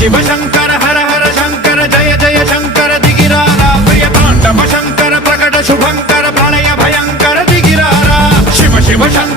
शिव शंकर हर हर शंकर जय जय शंकर दिगिरारा प्रिय तांडव शंकर प्रकट शुभंकर प्रलय भयंकर दिगिरारा शिव शिव शंकर